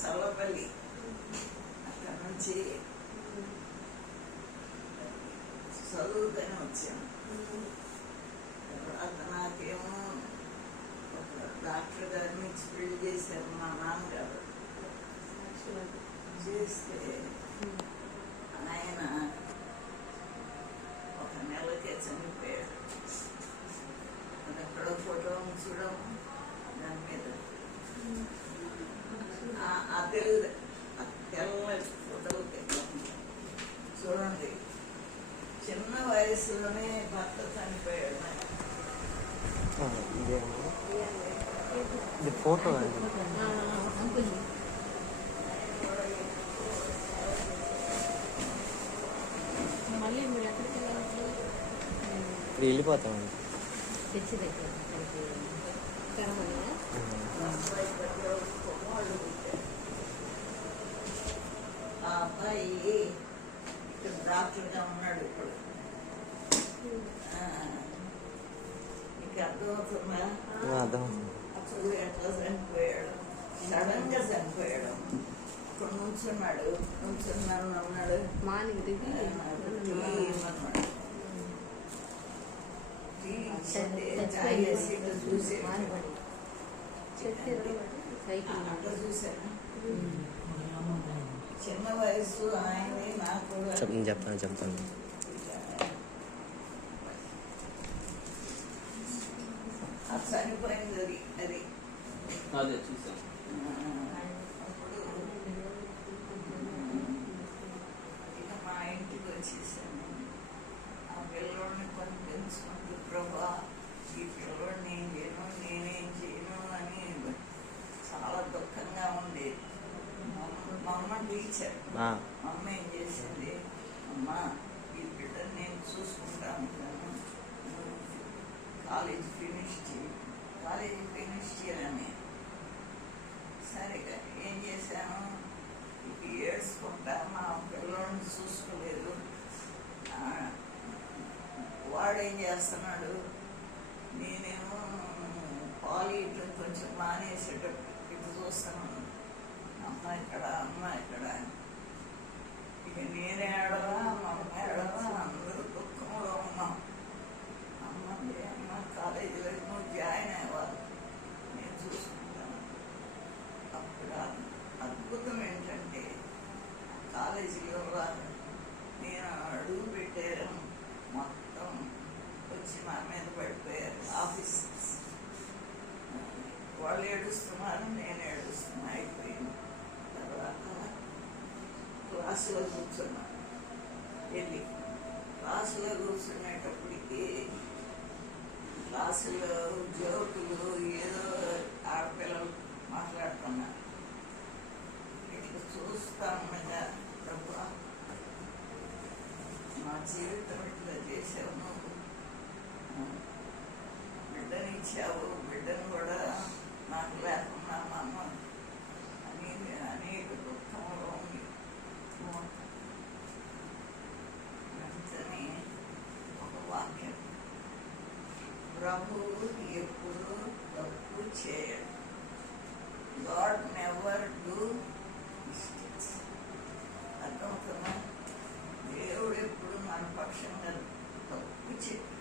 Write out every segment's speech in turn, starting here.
చల్లపల్లి అక్కడ నుంచి చదువుకొని వచ్చాను. తర్వాత నాకేమో ఒక డాక్టర్ గారిని ఇచ్చి పెళ్లి చేశారు మా నాన్నగారు. చేస్తే ఆయన ఒక నెలకే చనిపోయాడు. అది అక్కడ ఫోటో ఉంచడం దాని మీద తెల్ల ఫోటోలు చూడండి. చిన్న వయసులోనే భర్త చనిపోయాడు. ఇది ఫోటో అండి. మళ్ళీ మీరు ఎక్కడికి వెళ్ళాలి? ఇప్పుడు వెళ్ళిపోతామండి. తెచ్చి దగ్గర ఆ అబ్బాయి ఇక్కడ డాక్టర్గా ఉన్నాడు. ఇప్పుడు మీకు అర్థమవుతుందా? అప్పుడు ఎట్లా చనిపోయాడు, సడన్ గా చనిపోయాడు. అక్కడ నుంచున్నాడు, నుంచున్నాను అన్నాడు. మార్నింగ్ చూసే సైకిల్ చూసాను. చిన్న వయసు ఆయన్ని నాకు చెప్తాను చనిపోయింది. అది అదే చూసాను. అప్పుడు ఇక మా ఇంటికి వచ్చేసాను. ఆ పిల్లోడిని పంపించుకుంటూ ప్రభా ఈ పిల్లోడిని నేనేం చేయను అని చాలా దుఃఖంగా ఉంది. మా అమ్మ టీచర్. మా అమ్మ ఏం చేసింది, అమ్మ ఈ బిడ్డని నేను చూసుకుంటాను, కాలేజ్ ఫినిష్ చేయాలని. సరిగా ఏం చేశాను, ఇప్పుడు ఏడ్చుకుంటా మా పిల్లోడిని చూసుకోలేదు. వాడేం చేస్తున్నాడు, నేనేమో పాలు ఇట్లా కొంచెం మానేసేటప్పుడు ఇటు చూస్తున్నాను. అమ్మ ఇక్కడ ఇక నేనే ఏడవా, మా అమ్మ ఏడవా, అందరూ దుఃఖంలో ఉన్నాం. అమ్మ కాలేజీలో నువ్వు జాయిన్ అయ్యేవారు, నేను చూసుకుంటాను. అప్పుడు అద్భుతం ఏంటంటే కాలేజీలో నేను అడుగు పెట్టాను, మొత్తం వచ్చి మా మీద పడిపోయారు ఆఫీసర్స్. వాళ్ళు ఏడుస్తున్నారు, నేను ఏడుస్తున్నా. అయిపోయింది. తర్వాత క్లాసులో కూర్చున్నా. వెళ్ళి క్లాసులో కూర్చునేటప్పటికి క్లాసులో జోకులు ఏదో ఆడపిల్లలు మాట్లాడుతున్నారు. ఇట్లా చూస్తాను కదా, ప్రభా నా జీవితం ఇట్లా చేసావు, నువ్వు బిడ్డని ఇచ్చావు, బిడ్డను కూడా నాకు లేకుండా అమ్మ అని అనేక దుఃఖంలో ఉంది. వెంటనే ఒక వాక్యం, ప్రభువు ఎప్పుడు తప్పు చేయడు. God never do mistakes. అర్థమవుతుందా? దేవుడు ఎప్పుడు మన పక్షంగా తప్పు చేయడు.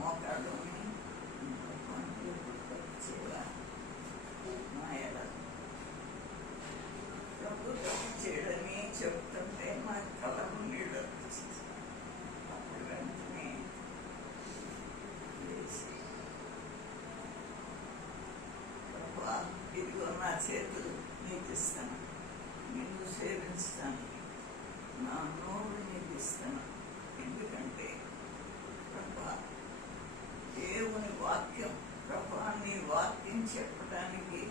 మోకాడు ప్రభు తప్పు చేయడని చెప్తుంటే మా కళ్ళకు నీళ్ళు వచ్చేసి అప్పుడు వెంటనే వేసి, ప్రభా ఇదిగో నా చేతులు నీకు ఇస్తాను, నిన్ను సేవించుతాను, నా నోరు నీకు ఇస్తాను. ఎందుకంటే ప్రభా దేవుని వాక్యం, ప్రభా నీ వాక్యం చెప్పడానికి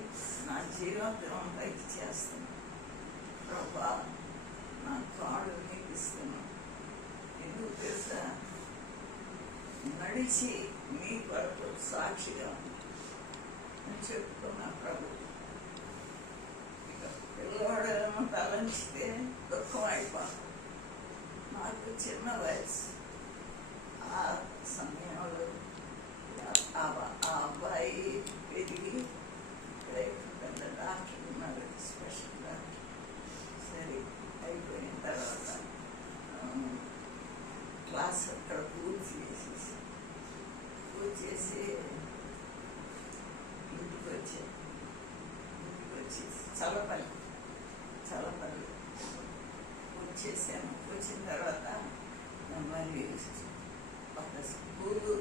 నా జీవితం అంతా ఇచ్చేస్తాను. ప్రభా నా కాళ్ళు నీకు ఇస్తాను. ఎందుకు తెలుసా, నడిచి నీ కొరకు సాక్షిగా చెప్పుకున్నా ప్రభు. ఇక పిల్లవాడేమో తలంచితే దుఃఖం అయిపోతుంది. నాకు చిన్న వయసు. ఆ సమయంలో ఆ అబ్బాయి పెరిగి పెద్ద డాక్టర్ చల్లపల్లి వచ్చేసాను. వచ్చిన తర్వాత మరి ఒక స్కూలు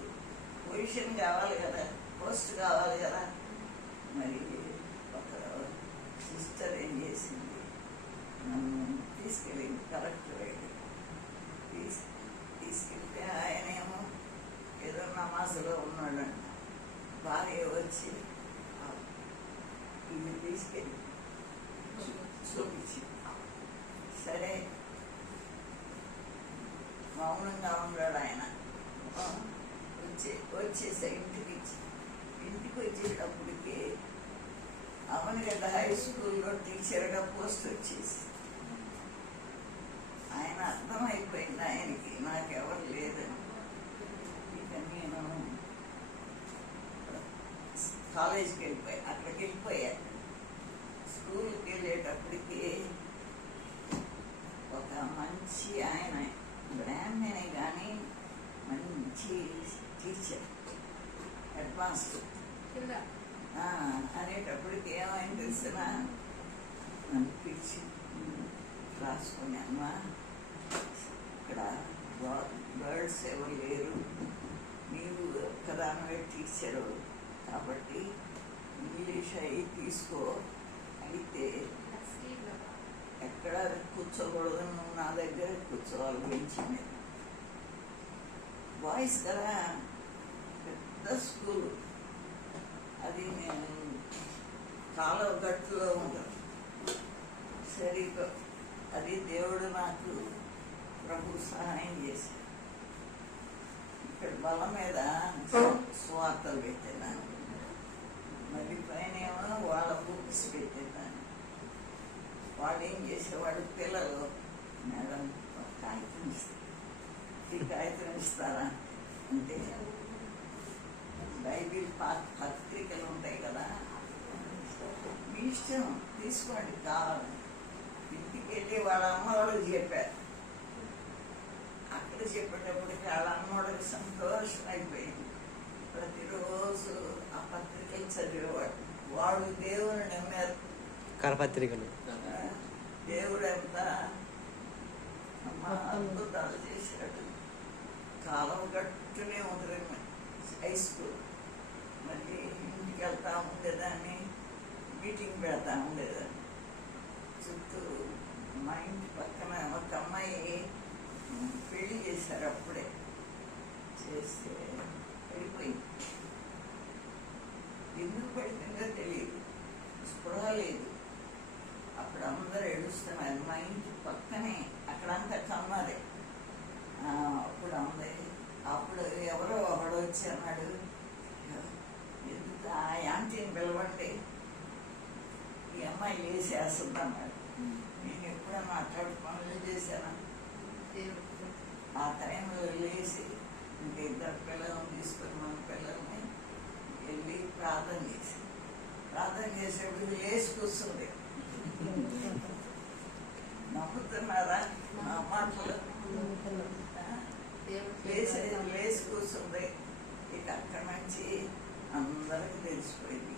పొజిషన్ కావాలి కదా, పోస్ట్ కావాలి కదా. మరి ఒక సిస్టర్ ఏం చేసింది, నన్ను తీసుకెళ్ళింది కలెక్టర్ తీసుకెళ్తే ఆయనేమో ఏదో నమాజులో ఉన్నాడంట. భార్య వచ్చి ఇది తీసుకెళ్ళి చూపించి, సరే మౌనంగా ఉన్నాడు ఆయన. వచ్చేసా ఇంటికి వచ్చేటప్పటికి అవనిగడ్డ హై స్కూల్లో టీచర్గా పోస్ట్ వచ్చేసి ఆయన అర్థమైపోయింది ఆయనకి నాకెవరు లేదని. ఇక నేను కాలేజీకి అక్కడికి వెళ్ళిపోయా. స్కూల్కి వెళ్ళేటప్పటికి ఒక మంచి ఆయన, బ్రాహ్మణే కానీ మంచి టీచర్, అడ్వాన్స్డ్ అనేటప్పటికి ఏమైంది తెలిసిన, నన్ను పిలిచి రాసుకుని, అమ్మా ఇక్కడ బర్డ్స్ ఎవరు లేరు, నీవు ఒక్కదానివే టీచరు కాబట్టి ఇంగ్లీష్ అయి తీసుకో, అయితే ఎక్కడ కూర్చోకూడదు, నువ్వు నా దగ్గర కూర్చోవాలి బెంచ్ మీద. బాయ్స్ కదా, పెద్ద స్కూలు అది, నేను కాలువ గట్టులో ఉంటాను. సరిగ్గా అది దేవుడు నాకు ప్రభు సహాయం చేశాడు. ఇక్కడ బల మీద స్వార్థలు పెట్టేదాన్ని, మళ్ళీ పైన ఏమో వాళ్ళ బుక్స్ పెట్టేదాన్ని. వాళ్ళు ఏం చేసేవాడు, పిల్లలు మేడం కాగితం ఇస్తారు, ఈ కాగితం ఇస్తారా అంటే బైబిల్ పత్రికలు ఉంటాయి కదా, మీ ఇష్టం తీసుకోండి కావాలి. ఇంటికి వెళ్ళి వాళ్ళ అమ్మ వాళ్ళకి చెప్పారు. అక్కడ చెప్పేటప్పటికి వాళ్ళ అమ్మ వాళ్ళకి సంతోషం అయిపోయింది. ప్రతిరోజు ఆ పత్రికలు చదివేవాడు. వాళ్ళు దేవుని నమ్మారు. కరపత్రికలు దేవుడు ఎంత అద్భుతాలు చేశాడు. కాలం గట్టునే ఉంటుంది హై స్కూల్. మళ్ళీ ఇంటికి వెళ్తా ఉండేదాన్ని, మీటింగ్ పెడతా ఉండేదాన్ని. చుట్టూ మా ఇంటి పక్కన ఒక అమ్మాయి పెళ్లి చేశారు. అప్పుడే చేస్తే వెళ్ళిపోయింది. ఎందుకు పడిపోయిందో తెలియదు, స్పృహ లేదు. అప్పుడు అందరూ ఏడుస్తున్నారు. మా ఇంటి పక్కనే అక్కడంతా కమ్మారే. అప్పుడు అప్పుడు ఎవరో ఒకడు వచ్చి అన్నాడు, ఎందుకు ఆ యాంటీని పిలవండి, ఈ అమ్మాయి లేసేస్తుంది అన్నాడు. నేను ఎప్పుడైనా అట్లాంటి పనులు చేశాను. ఆ టైంలో లేచి ఇంక ఇద్దరు పిల్లలను తీసుకొని మన పిల్లల్ని వెళ్ళి ప్రార్థన చేసేప్పుడు లేచి కూర్చుంది. నమ్ముతున్నారా నా మాటలు? లేచి కూర్చుంది. ఇక అక్కడి నుంచి అందరికి తెలిసిపోయింది.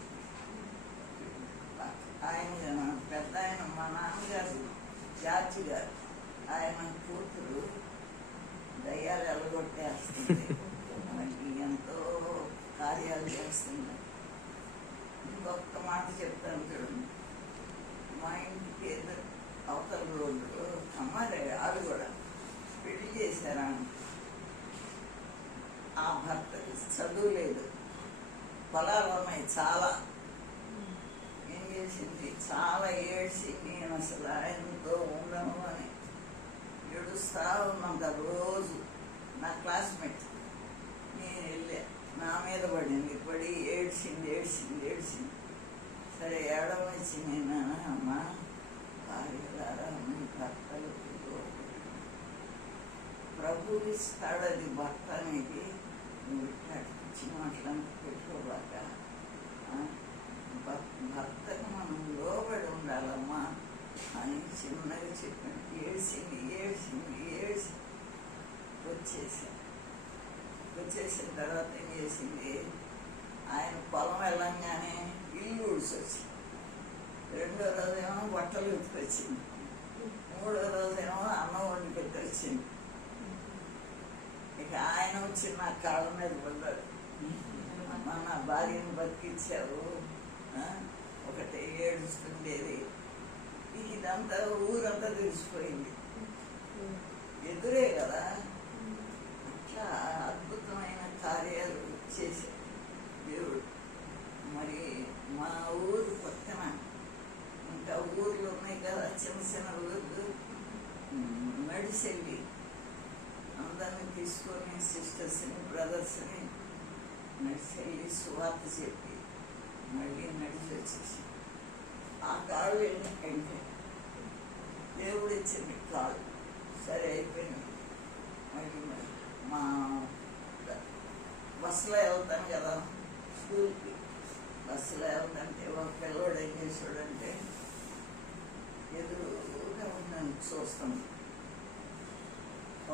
ఆయన పెద్ద ఆయన, మా నాన్నగారు జార్జి గారు, ఆయన కూతురు దయ్యాలు ఎలగొట్టేస్తుంది, మనకి ఎంతో కార్యాలు చేస్తుంది. ఇంకొక మాట చెప్తాను చూడండి. మా ఇంటికి ఎదురు అవతల రోడ్డు అమ్మాయి ఆడు కూడా పెళ్లి చేశారా. ఆ భర్తకి చదువు లేదు, పొలాలు ఉన్నాయి చాలా. ఏం చేసింది, చాలా ఏడ్చి నేను అసలు ఆయనతో ఉండను అని ఏడుస్తా ఉన్నాం రోజు. నా క్లాస్మేట్ నేను వెళ్ళా, నా మీద పడింది, పడి ఏడ్చింది. సరే ఏడవచ్చి నేను, అమ్మా భార్యలారా మీ భర్తలు ప్రభు ఇస్తాడు, అది భర్త అనేది. నువ్వు ఇట్లా పిచ్చి మాటలను పెట్టుకోబాక, భర్తకు మనం లోబడి ఉండాలమ్మా అని చిన్నగా చెప్పాను. ఏడ్చి వచ్చేసిన తర్వాత ఏం చేసింది, ఆయన పొలం వెళ్ళంగానే ఇల్లు ఊడ్చొచ్చి రెండో రోజు బట్టలు ఉతికొచ్చింది. 3వ రోజేమో అన్నం వండి పెట్టి వచ్చింది. ఇక ఆయన వచ్చి నా కాళ్ళ మీద పడ్డాడు. మన భార్యను బతికించావు, ఒకటే ఏడుస్తుండేది. ఇదంతా ఊరంతా తెలిసిపోయింది, ఎదురే కదా. అట్లా అద్భుతమైన కార్యాలు చేశాడు దేవుడు. మరి మా ఊరు పక్కన ఇంకా ఊర్లు ఉన్నాయి కదా, చిన్న చిన్న ఊర్లు, నడిచెళ్ళి అందరిని తీసుకొని సిస్టర్స్ని బ్రదర్స్ని నడిచెళ్ళి సువార్త చెప్పి మళ్ళీ నడిచి వచ్చేసి ఆ కాళ్ళు వెళ్ళినట్టయితే దేవుడు ఇచ్చింది కాళ్ళు సరే అయిపోయింది. మళ్ళీ మా బస్సులో వెళ్తాను కదా స్కూల్కి, బస్సులో వెళ్తాంటే ఒక పిల్లోడు ఏం చేసాడంటే ఎదురుగా ఉన్నాను చూస్తాను.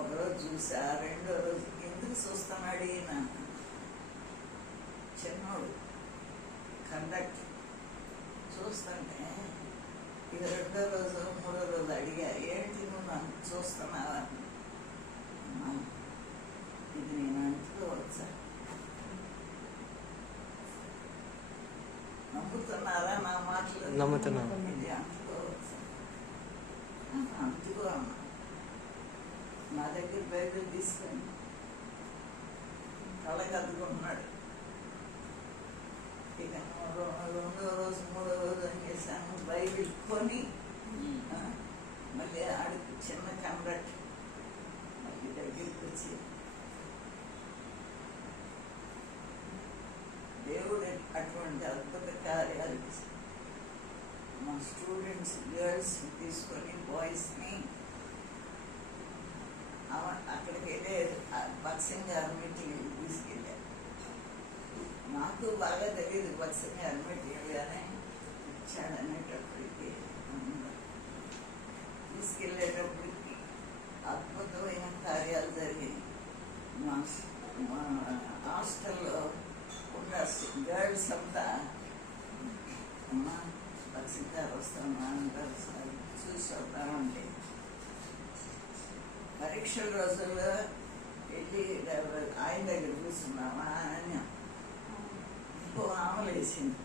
ఒకరోజు చూసా, 2వ రోజు ఎందుకు చూస్తున్నాడు ఈయన, చిన్నోడు కండక్టర్. చూస్తుంటే ఇక 2వ రోజు 3వ రోజు అడిగా, ఏంటి నువ్వు నన్ను చూస్తున్నావా? ఇది నేను అంటుకోవచ్చా? నమ్ముతున్నారా నా మాటలు? నమ్ముతున్నా. ఇది అంటుకోవచ్చా? అంటుకో అన్నా. నా దగ్గర బైబిల్ తీసుకొని కళ్ళకద్దుకున్నాడు. ఇక 2వ రోజు 3వ రోజు ఏం చేశాను, బైబిల్ కొని మళ్ళీ ఆడికి చిన్న కండక్ట్ మళ్ళీ దగ్గరికి వచ్చి దేవుడు అటువంటి అద్భుత కార్యాలు మా స్టూడెంట్స్ గర్ల్స్ తీసుకొని బాయ్స్ని అక్కడికి వెళ్ళే భక్సింగ్ గారి మీటింగ్ తీసుకెళ్ళారు. నాకు బాగా తెలియదు భక్సింగ్ గారి మీటింగ్ కానీ ఇచ్చాడనేటప్పటికి తీసుకెళ్ళేటప్పటికి అద్భుతమైన కార్యాలు జరిగాయి. మా హాస్టల్లో ఉన్న గర్ల్స్ అంతా అమ్మా భక్సింగ్ గారు వస్తామా అంటారు, చూసి వద్దామంటే పరీక్షల రోజుల్లో వెళ్ళి ఆయన దగ్గర కూర్చున్నామా అని ఇంకో ఆమెలు వేసింది.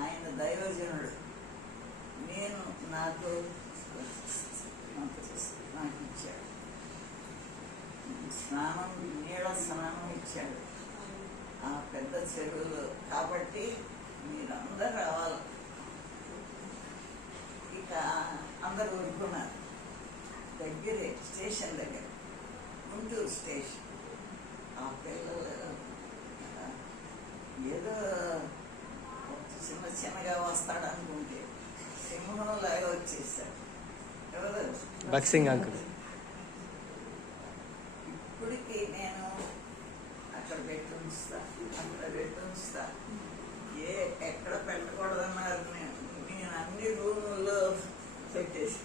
ఆయన దైవజనుడు, నేను నాకు ఇచ్చాడు స్నానం, నీళ్ళ స్నానం ఇచ్చాడు ఆ పెద్ద చెరువులో. కాబట్టి మీరందరూ రావాలి. ఇక అందరు ఊరుకున్నారు. దగ్గరే స్టేషన్ దగ్గర, గుంటూరు స్టేషన్. ఆ పిల్లలు ఏదో చిన్నగా వస్తాడు అనుకుంటే సింహంలాగా వచ్చేసాడు. ఎవరు? భక్సింగ్ అంకుల్. ఇప్పటికీ నేను అక్కడ పెట్టి ఉంచుతా, అక్కడ పెట్టి ఉంచుతా. ఎక్కడ పెట్టకూడదన్నారు. నేను అన్ని రూముల్లో పెట్టేసి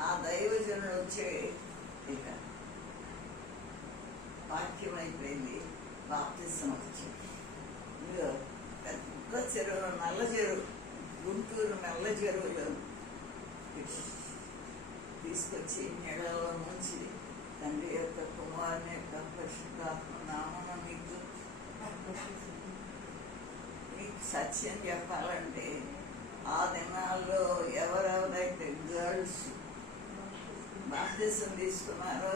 ఆ దైవజనుడు వచ్చే ఇక వాక్యం అయిపోయింది, బాప్తిసం వచ్చింది. ఇదిగో పెద్ద చెరువు, నల్ల చెరువు, గుంటూరు నల్ల చెరువులో తీసుకొచ్చి నీళ్ళలో ముంచి తండ్రి యొక్క కుమారుని యొక్క పరిశుద్ధాత్మ నామమున మీకు సత్యం చెప్పాలంటే ఆ దినాల్లో ఎవరెవరైతే గర్ల్స్ బాప్తిసం తీసుకున్నారో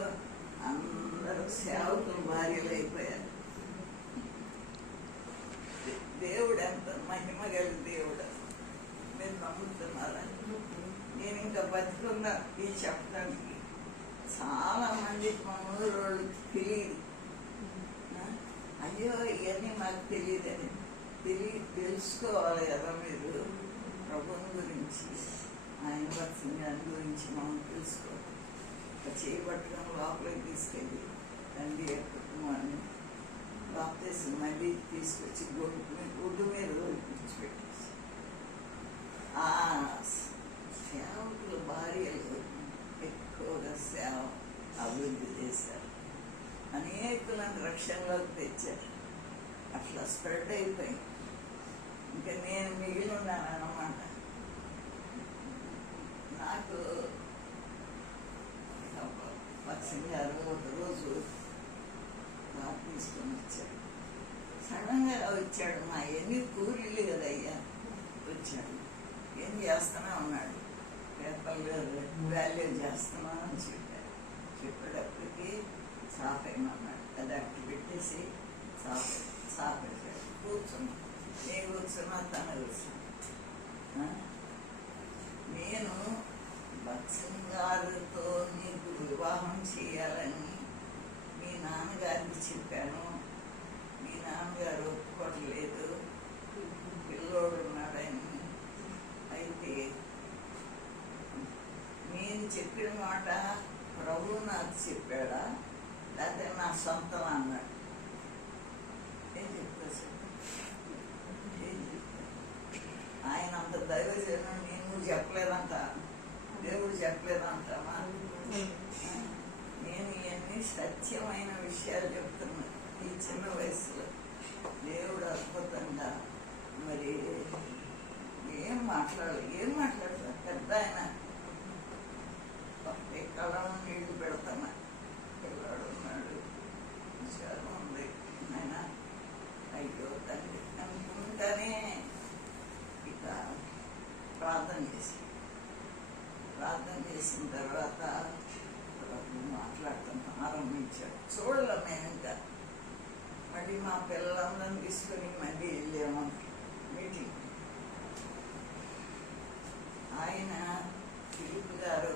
అందరూ సేవకులు భార్యలు అయిపోయారు. దేవుడు ఎంత మహిమ గల దేవుడు, మీరు నమ్ముతున్నారా? నేను ఇంకా బతుకున్నా ఈ చెప్పడానికి. చాలా మంది మా ఊరు వాళ్ళకి తెలియదు. అయ్యో ఇవన్నీ మాకు తెలియదని తెలుసుకోవాలి కదా మీరు. ప్రభుని గురించి, ఆయన భక్తిని గురించి మనం తెలుసుకోవాలి. చేయబట్టుకుని లోపలికి తీసుకెళ్ళి తండ్రి యొక్క కుమారుని బాప్తీసం మళ్ళీ తీసుకొచ్చి గుడ్డు మీద విడిచిపెట్టేసి ఆ సేవకుల భార్యలు ఎక్కువగా సేవ అభివృద్ధి చేశారు. అనేకులను రక్షణలోకి తెచ్చారు. అట్లా స్ప్రెడ్ అయిపోయింది. ఇంకా నేను మిగిలి ఉన్నాను అన్నమాట. నాకు భక్సింగ్ గారు ఒకరోజు కార్ తీసుకొని వచ్చాడు. సడన్గా వచ్చాడు. మా ఎన్ని కూలీలు కదయ్యా వచ్చాడు. ఏం చేస్తూనే ఉన్నాడు. పేపర్లు వాల్యూ చేస్తున్నా అని చెప్పాడు. చెప్పేటప్పటికి సాపేయమన్నాడు. అది అట్టు పెట్టేసి సాపేశాడు. కూర్చున్నా. నేను కూర్చున్నా, తను కూర్చున్నా. నేను భక్సింగ్ గారితో నీకు వివాహం చేయాలని మీ నాన్నగారికి చెప్పాను. మీ నాన్నగారు ఒప్పుకోవట్లేదు, పిల్లోడు ఉన్నాడని. అయితే నేను చెప్పిన మాట ప్రభు నాకు చెప్పాడా లేకపోతే నా సొంతం అన్నాడు. ఏం చెప్తా చెప్పు, ఏం చెప్తా? ఆయన అంత దైవజనం నేను చెప్పలేదంట, దేవుడు చెప్పలేదంటామా? నేను ఇవన్నీ సత్యమైన విషయాలు చెప్తున్నా. ఈ చిన్న వయసులో దేవుడు అద్భుతంగా మరి ఏం మాట్లాడతారు పెద్ద ఆయన. కళ్ళను నీళ్లు పెడతాను. పిల్లాడు ఉన్నాడు, విషయాలు ఉంది. ఆయన అయ్యో తండ్రి అనుకుంటానే ఇక ప్రార్థన చేసిన తర్వాత మాట్లాడతాం ఆరంభించాడు. చూడలే మేము ఇంకా. మళ్ళీ మా పిల్లలందరినీ తీసుకొని మళ్ళీ వెళ్ళాము మీటింగ్. ఆయన ఫిలిప్ గారు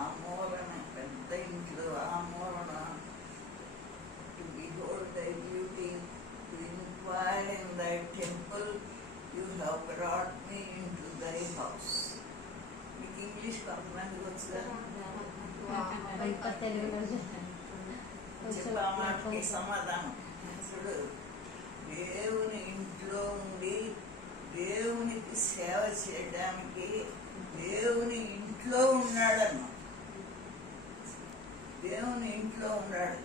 ఆ మూలన పెద్ద ఇంట్లో ఆ మూలన to behold thy beauty, to inquire in thy temple, you have brought me into thy house. మీకు ఇంగ్లీష్ కొంతమందికి వచ్చుగా చెప్పామాటకి సమాధానం. చూడు, దేవుని ఇంట్లో ఉండి దేవునికి సేవ చేయడానికి దేవుని ఇంట్లో ఉన్నాడన్న. దేవుని ఇంట్లో ఉన్నాడు.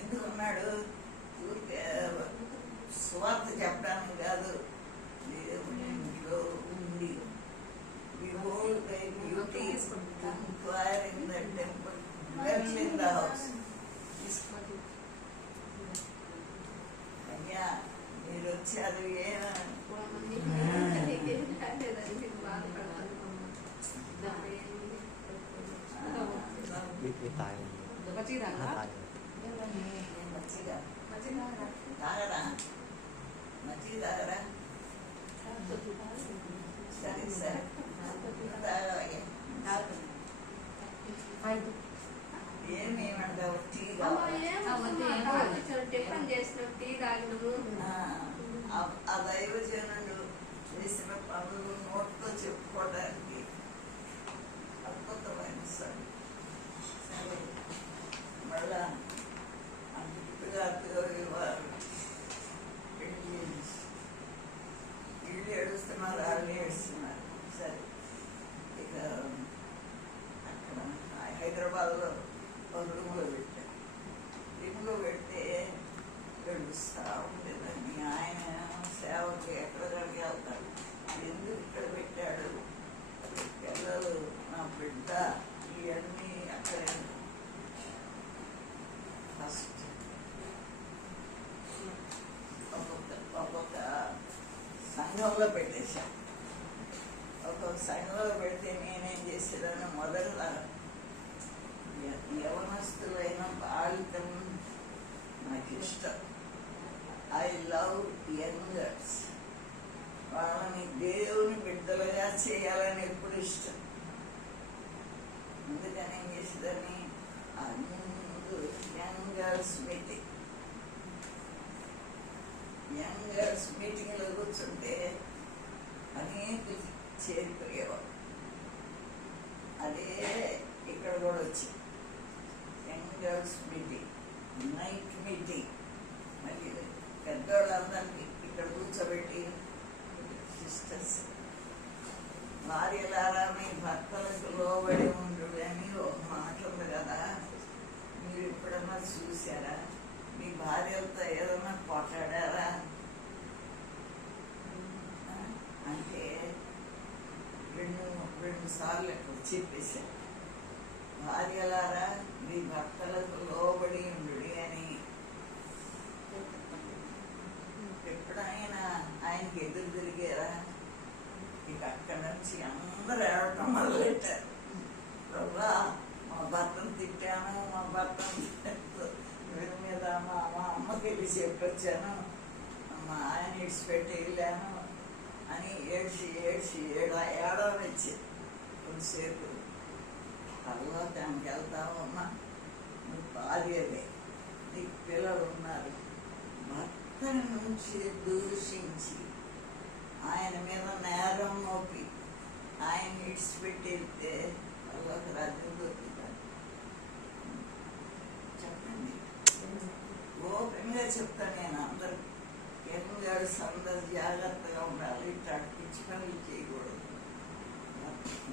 ఎందుకు ఉన్నాడు? ఊరికే స్వార్థ చెప్పడానికి కాదు, దేవుని ఇంట్లో ఉండి behold thy beauty, inquire in the temple, dwell in the house. అయ్యా మీరు వచ్చారు తాగరా? మజ్జిగ తాగరా? సరే సరే తాగవయ్యా. ఏమేమంటావు? టీ ఆ దైవజనుడు చేసిన పనులు నోట్తో చెప్పుకోవడానికి అద్భుతమైన సరే. మళ్ళా అద్భుతగా వీళ్ళు ఏడుస్తున్నారు, వాళ్ళు ఏడుస్తున్నారు. సరే, ఇక అక్కడ హైదరాబాద్లో ఒక రూమ్లో పెట్టాను. రూమ్లో పెడితే ఏడుస్తూ ఉండేదాన్ని. ఆయన సేవకి ఎక్కడికి వెళ్తాడు, ఎందుకు ఇక్కడ పెట్టాడు? పిల్లలు, నా బిడ్డ, ఇవన్నీ అక్కడే. ఫస్ట్ ఒక్కొక్క సంఘంలో పెట్టేశాను. ఒక్కొక్క సంఘంలో పెడితే నేనేం చేసేదాన్ని, మొదట యవనస్తులైన బాలికం నాకు ఇష్టం. I love youngers. వాళ్ళని దేవుని బిడ్డలుగా చేయాలని ఎప్పుడు ఇష్టం. అందుకని ఏం చేసేదాన్ని, ముందు యంగర్స్ మీటింగ్లో కూర్చుంటే అనేక చేరిపోయేవారు. అదే ఇక్కడ కూడా వచ్చి యంగర్స్ మీటింగ్, నైట్ మీటింగ్. మళ్ళీ పెద్దవాళ్ళందరినీ ఇక్కడ కూర్చోబెట్టి, సిస్టర్స్ భార్యలారా మీ భర్తలకు లోబడి ఉండు అని ఒక మాట ఉంది కదా. మీరు ఎప్పుడన్నా చూసారా? మీ భార్యలతో ఏదన్నా పోట్లాడారా? అంటే రెండు సార్లు అక్కడ చెప్పేశాను, భార్యలారా మీ భర్తలకు లోబడి ఉండుడి అని. ఎప్పుడైనా ఆయనకి ఎదురు తిరిగారా? ఇక అక్కడి నుంచి అందరూ ఏడటం మొదలెట్టారు. ప్రభా, మా భర్తను తిట్టాను, మా భర్తను వీరి మీద మా అమ్మకి వెళ్ళి చెప్పొచ్చాను, మా ఆయన ఇడిచిపెట్టి వెళ్ళాను అని ఏడవచ్చి కొంతసేపు. తర్వాత ఆమెకి వెళ్తామమ్మా, నువ్వు భార్యవే, నీకు పిల్లలు ఉన్నారు, భర్త నుంచి దూషించి ఆయన మీద నేరం మోపి ఆయన ఇడిచిపెట్టి వెళ్తే వాళ్ళకి రాజ్యం దొరుకుతారు. చెప్పండి, ఓపెన్గా చెప్తాను నేను అందరు. ఎంగాడు అందరు జాగ్రత్తగా ఉండాలి, ఇట్లాంటి పిచ్చి పనులు చేయకూడదు.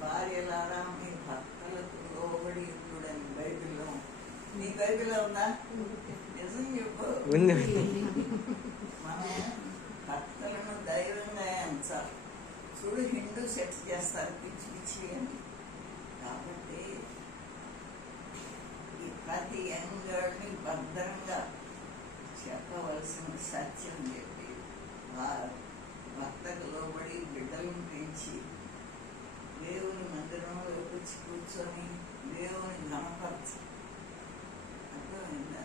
భార్యలారా మీ భర్తలకు లోబడి ఉండుడని బైబిల్లో. నీ బైబిల్లో ఉందా? నిజం చెప్పు. మనం భర్తలను దైవంగా ఎంచాలి. చూడు, హిందూ సెట్ చేస్తారు పిచ్చి పిచ్చి అని. కాబట్టి ఈ ప్రతి యంగాడిని భద్రంగా చెప్పవలసిన సత్యం చెప్పి భర్తకు లోబడి బిడ్డలను పెంచి దేవుని మందిరంలో వచ్చి కూర్చొని దేవుని ఘనపరచు. అర్థమైందా?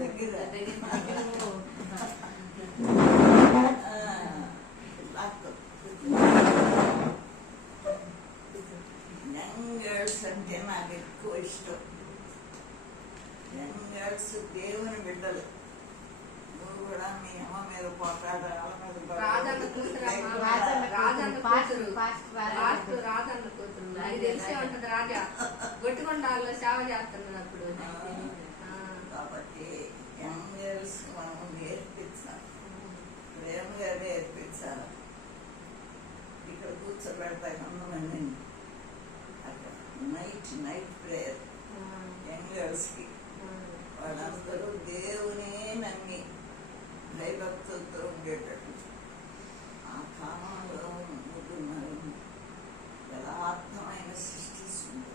దగ్గర యంగ్ గర్ల్స్ అంటే నాకు ఎక్కువ ఇష్టం. యంగ్ గర్ల్స్ దేవుని బిడ్డలు. నువ్వు కూడా మీ అమ్మ మీద పోటాడాలి, రాజన్న కూతురు నాకు తెలిసే ఉంటది. రాజా గొట్టుకొండాల్లో సేవ చేస్తున్నది అప్పుడు. కాబట్టి యంగ్ గర్ల్స్ మనం నేర్పించాలి, ప్రేమగా నేర్పించాలి. ఇక్కడ కూర్చోబెడతా కొంతమందిని అక్కడ నైట్ ప్రేయర్ యంగ్ గర్ల్స్కి. వాళ్ళందరూ దేవునే నమ్మి భయభక్తులతో ఉండేటట్టు. ఆ కాలంలో యథార్థమైన సృష్టిస్తుంది.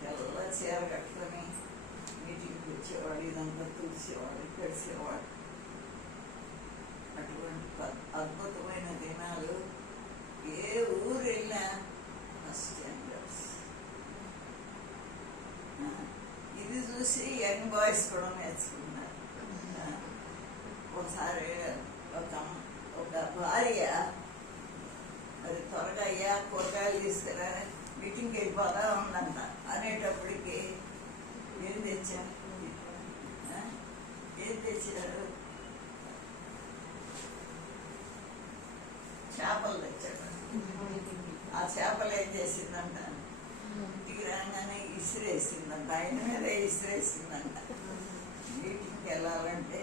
తెల్ల చీర కట్టుకొని మీటింగ్కి వచ్చేవాడు, ఇదంతా తుడిచేవాడు, కలిసేవాడు. అటువంటి అద్భుతమైన దినాలు. ఏ ఊరు వెళ్ళినా ఫస్ట్ యంగర్స్. ఇది చూసి యంగ్ బాయ్స్ కూడా నేర్చుకున్నారు. ఒకసారి ఒక భార్య అది త్వరగా అయ్యా కూరగాయలు తీసుకురా మీటింగ్కి వెళ్ళిపోదా ఉందంట. అనేటప్పటికి ఏం తెచ్చారు? చేపలు తెచ్చాడు. ఆ చేపలు ఏం చేసిందంట, ఇంటికి రాగానే ఇసిరేసిందంట, ఆయన మీద ఇసిరేసిందంట. మీటింగ్కి వెళ్ళాలంటే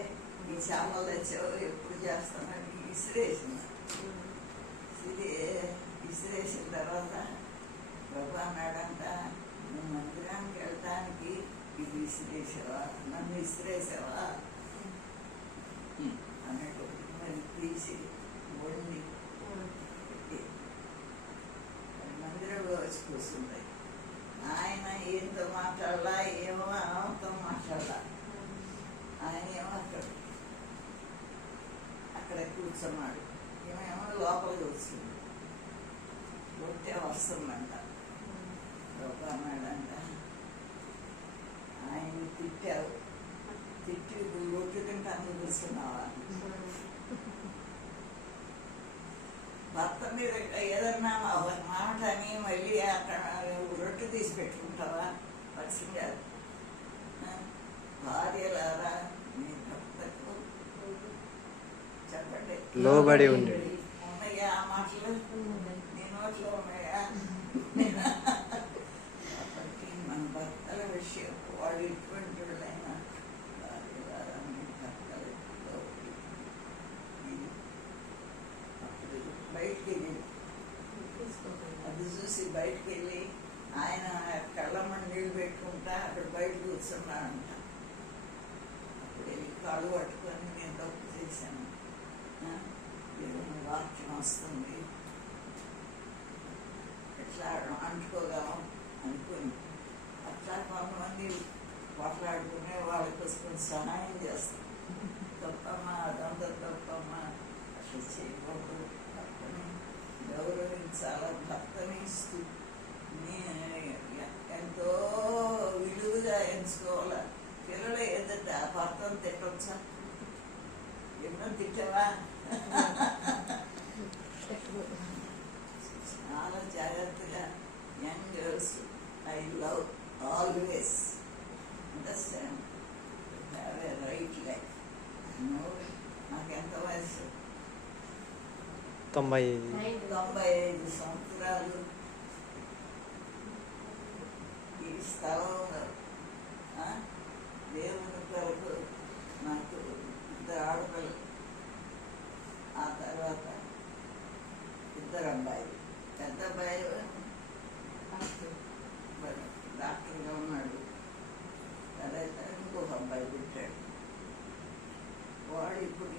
ఈ చేపలు తెచ్చావు ఎప్పుడు చేస్తానని ఇసిరేసింది. ఇసిరేసిన తర్వాత ప్రభు అన్నాడంట, నువ్వు మందిరానికి వెళ్ళటానికి ఇది ఇసిరేసావా, నన్ను ఇసిరేసావా అన్నట్టు. మరి తీసి వండి మందిరంలో వచ్చి కూర్చుంది. ఆయన ఏంతో మాట్లాడలా, ఏమో ఆమెతో మాట్లాడలా. ఆయన ఏమో అక్కడ కూర్చున్నాడు, ఏమేమో లోపల కూర్చుంది. రొట్టె వస్తుందంట. రొట్టె అన్నాడంట, ఆయన్ని తిట్టావు, తిట్టి రొట్టె తింటాను కూర్చున్నావా? భర్త మీద ఏదన్నా మాట అని మళ్ళీ అక్కడ రొట్టె తీసి పెట్టుకుంటావా? పక్షం కాదు. భార్యలారా మీ భర్తకు చెప్పండి, లోబడి ఉండే. ఉన్నాయా ఆ మాటలు? నీ నోట్లో ఉన్నాయా? కాబట్టి మన భర్తల విషయం వాడు ఎటువంటి వాళ్ళైనా భార్యలారా మీ భర్తలు లోబడి. అప్పుడు బయటికి వెళ్ళి అది చూసి బయటికి వెళ్ళి ఆయన కళ్ళమ్మని నీళ్ళు పెట్టుకుంటా అక్కడ బయట కూర్చున్నాడంట. అప్పుడు వెళ్ళి కాళ్ళు పట్టుకొని నేను తప్పు చేశాను, దేవుని వాక్యం వస్తుంది, ఎట్లా అంటుకోగలం అనుకుని అట్లా కొంతమంది మాట్లాడుకునే వాళ్ళకి కొంచెం సహాయం చేస్తాం. తప్పమ్మా, అదంతా తప్పమ్మా, అట్లా చేయకూడదు, భర్తని గౌరవించాలా, భర్తని ఇస్తూ ఎంతో విలువగా ఎంచుకోవాలా. పిల్లలు ఏదంటే ఆ భర్తను తిట్టొచ్చా? ఎన్నో తిట్టవా? చాలా జాగ్రత్తగా young girls, I love always understand, have a right life. నాకు ఎంత వయసు? 95 సంవత్సరాలు. ఈ స్థలంలో దేవుని కొరకు నాకు 2 ఆడపిల్లలు, ఆ తర్వాత 2 అబ్బాయిలు. పెద్ద అబ్బాయి డాక్టర్గా ఉన్నాడు, తర్వాత ఇంకొక అబ్బాయి పుట్టాడు. వాడు ఇప్పుడు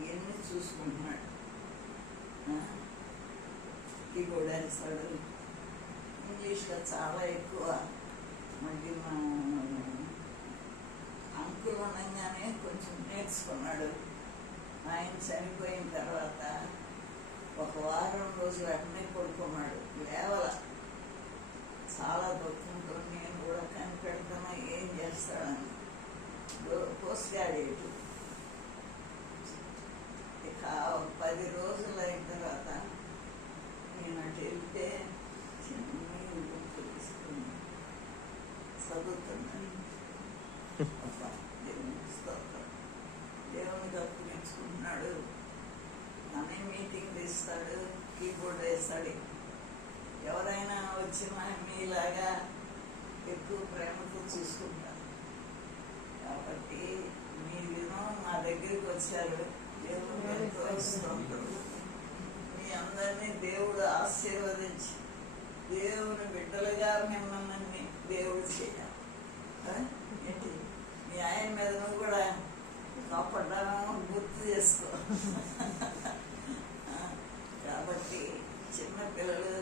ఇవన్నీ చూసుకుంటున్నాడు. కీబోర్డ్ వేస్తాడు, ఇంగ్లీష్లో చాలా ఎక్కువ. మళ్ళీ మా అంకుల్ ఉండగానే కొంచెం నేర్చుకున్నాడు. ఆయన చనిపోయిన తర్వాత 1 వారం రోజులు అట్నే పడుకున్నాడు, లేవల. చాలా దుఃఖంతో నేను కూడా కనిపెడుతున్నా ఏం చేస్తాడని. Post graduate. ఇక 10 రోజులు అయిన తర్వాత నేను అటు వెళ్తే చిన్న బుక్ తీసుకుని చదువుతున్నాను. దేవుని స్తోత్రం. దేవుని తప్పించుకుంటున్నాడు. తనే మీటింగ్ తీస్తాడు, కీబోర్డ్ వేస్తాడు. ఎవరైనా వచ్చినా మీలాగా ఎక్కువ ప్రేమతో చూసుకుంటారు. కాబట్టి మీరు మా దగ్గరికి వచ్చారు, దేవుడు ఎంతో స్తోత్రం. మీ అందరినీ దేవుడు ఆశీర్వదించి దేవుని బిడ్డలుగా మిమ్మల్ని దేవుడు చేయాలి. ఏంటి మీ ఆయన మీద నువ్వు కూడా కాపాడడం గుర్తు చేసుకో. కాబట్టి చిన్నపిల్లలు,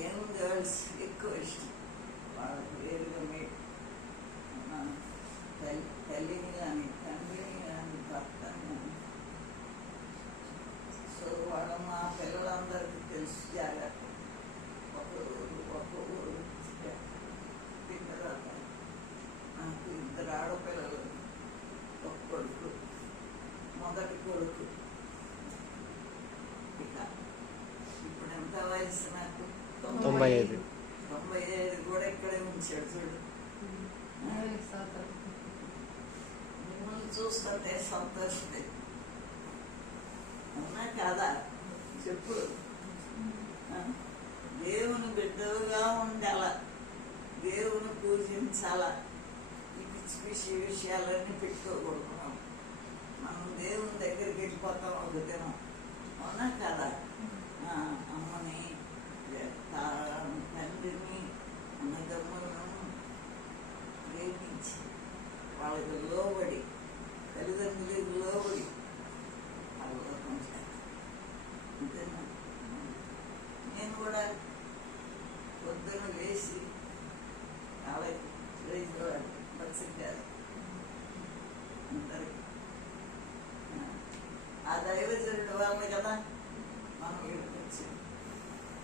యంగ్ గర్ల్స్ ఎక్కువ ఇష్టం. వాళ్ళ పేరుగా మీ తల్లిని కానీ తండ్రిని కానీ భర్తని కానీ. సో వాళ్ళ మా పిల్లలందరికీ తెలుసు జాగ్రత్త. ఒక్కొక్కరు తర్వాత నాకు 2 ఆడపిల్లలు, 1 కొడుకు. మొదటి కొడుకు ఇక ఇప్పుడు ఎంత వయసు నాకు? 95. 95 కూడా ఇక్కడే ఉంచాడు చూడు. మిమ్మల్ని చూస్తుంటే సంతోషమే. అవునా కాదా? చెప్పు. దేవుని బిడ్డలుగా ఉండాల, దేవుని పూజించాల. ఈ పిచ్చి పిచ్చి విషయాలన్నీ పెట్టుకోకూడదు. మనం దేవుని దగ్గరికి వెళ్ళిపోతాం ఒక దినం. అవునా కదా? అమ్మని, తండ్రిని, అన్నదమ్ములను ప్రేమించి వాళ్ళకి లోబడి, తల్లిదండ్రులకు లోబడి వాళ్ళతో అంతేనా? నేను కూడా పొద్దున వేసి వాళ్ళకి బతికారు అందరికి. ఆ దైవజనుడు వాళ్ళని కదా మనం ఇక్కడికి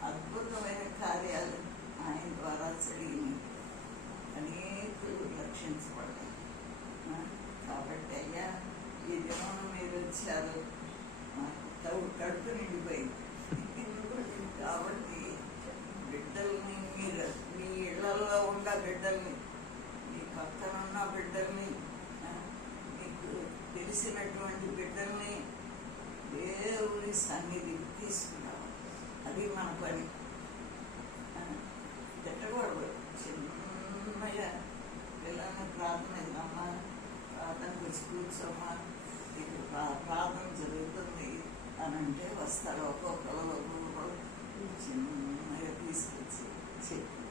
అద్భుతమైన కార్యాలు ఆయన ద్వారా జరిగినాయి. అనేకులు రక్షించబడ్డాయి. కాబట్టి అయ్యా, ఈ దినం మీరు వచ్చారు, నాకు కడుపు నిండిపోయింది. కాబట్టి బిడ్డల్ని, మీరు మీ ఇళ్లలో ఉన్న బిడ్డల్ని, మీ పక్కన ఉన్న బిడ్డల్ని, మీకు తెలిసినటువంటి బిడ్డల్ని దేవుని సన్నిధికి తీసుకురావాలి. అది మన పని. తిట్టకూడదు. చిన్నగా పిల్లల్ని ప్రార్థన ఇద్దామా, ప్రార్థనకు కూర్చోమ్మా, ఇది ప్రార్థన జరుగుతుంది అని అంటే వస్తారు. ఒక్కొక్కరు చిన్నగా తీసుకొచ్చి చెప్పి.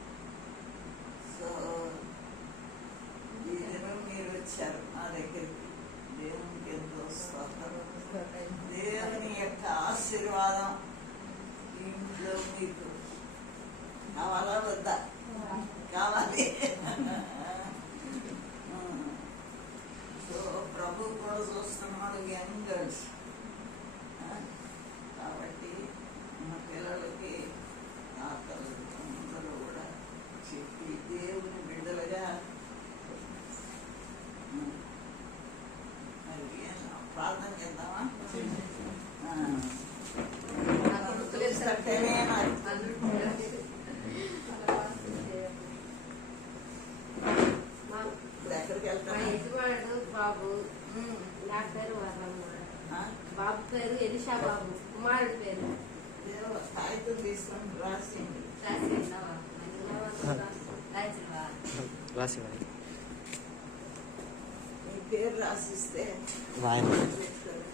సో ఈ దినం మీరు వచ్చారు నా దగ్గరికి. దేవునికి ఎంతో స్తోత్రం. దేవుని యొక్క ఆశీర్వాదం ఇంట్లో మీకు కావాలా వద్దా? కావాలి. సో ప్రభు కూడా చూస్తున్నాడు యంగ్ గర్ల్స్. కాబట్టి మన పిల్లలకి తాతలు అందరూ కూడా చెప్పి దేవుని బిడ్డలుగా మరి ప్రార్థన చేద్దామా? తెలిస్తేనే మరి. ఇప్పుడు ఎక్కడికి మా వెళ్తామా? యజమానుడు బాబు, నా పేరు వర్ణమ్మ. బాబు పేరు ఎలిషా బాబు, కుమారుడి పేరు కాగితం తీసుకొని రాసింది. రాసి వాయి మీ పేరు రాసిస్తే వాయి చెప్తారు.